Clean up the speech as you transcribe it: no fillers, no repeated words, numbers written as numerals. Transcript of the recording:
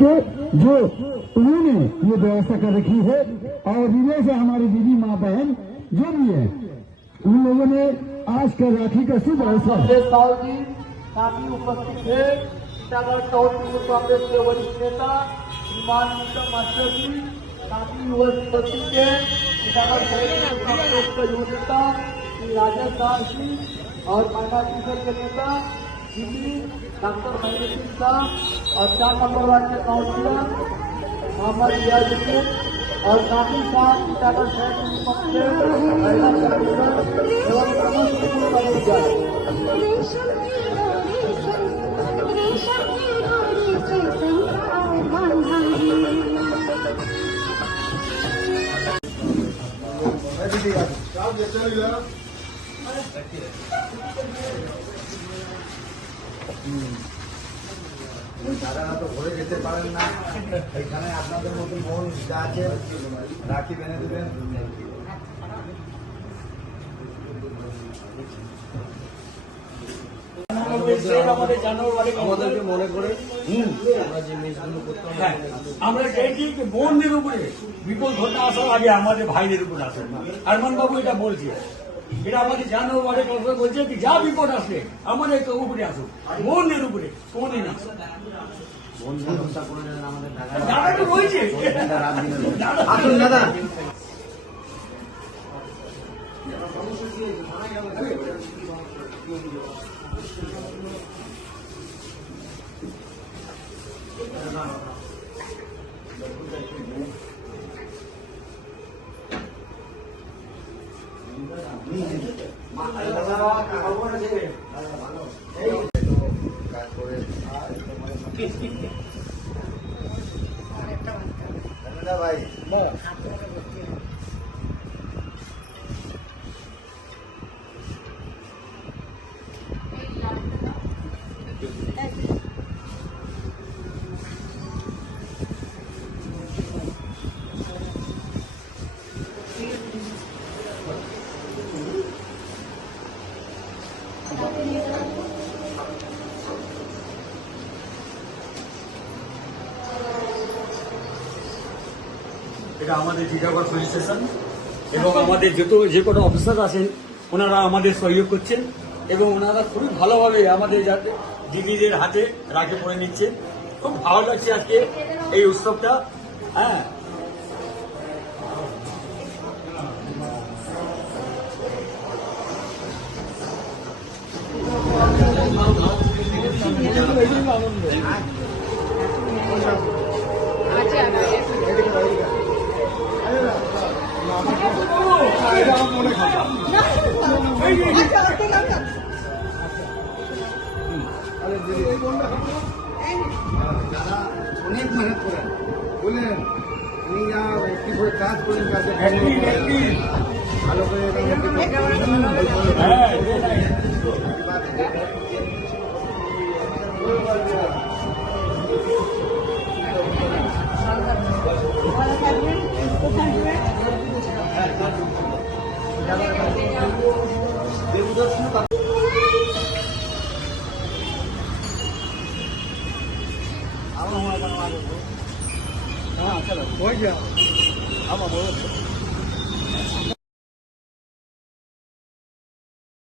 के जो उन्होंने ये व्यवस्था कर रखी है और विजय से हमारी दीदी माँ बहन जो भी है उन लोगों ने आज का राखी का शुभ अवसर काफी उपस्थित थे। टीटागढ़ टाउन यूथ कांग्रेस के वरिष्ठ नेता श्रीमान नीलम मास्टर जी काफी उपस्थित थे। टीटागढ़ यूथ कांग्रेस के युवा नेता श्री राजेश दास जी और माइनॉरिटी सेल के नेता दिल्ली डॉक्टर महेंद्र सिंह साहब और 4 नंबर वार्ड के काउंसिलर मोहम्मद रियाजुद्दीन और काफी साथ टीटागढ़ शहर के पक्ष से महिला काउंसिलर एवं समस्त स्कूल তারা তো ঘুরে যেতে পারেন না, এখানে আপনাদের মতো বোন যা আছে রাখি বেঁধে দেবেন। আমাদেরকে মনে করে আমরা চাইছি যে বোনদের উপরে বিপদ ঘটনা আসার আগে আমাদের ভাইদের উপরে আসে। আরমান বাবু এটা বলছে, এটা আমাদের জানুয়ারি কথা বলছে কি যা বিপদ আসে আমাদের উপরে আসুক, বোনদের উপরে কোনদিন আসুক। দাদা তো রয়েছে, আসুন দাদা। ভাই এটা আমাদের টিটাগড় পুলিশ স্টেশন এবং আমাদের যে কোনো অফিসার আছেন ওনারা আমাদের সহযোগ করছেন এবং ওনারা খুবই ভালোভাবে আমাদের যাতে দিদিদের হাতে রাখি পরে নিচ্ছে। খুব ভালো লাগছে আজকে এই উৎসবটা। হ্যাঁ, দাদা অনেক মেহনত করেন, বললেন উনি যা একটি করে কাজ করেন, কাজে ভালো করে हो गया।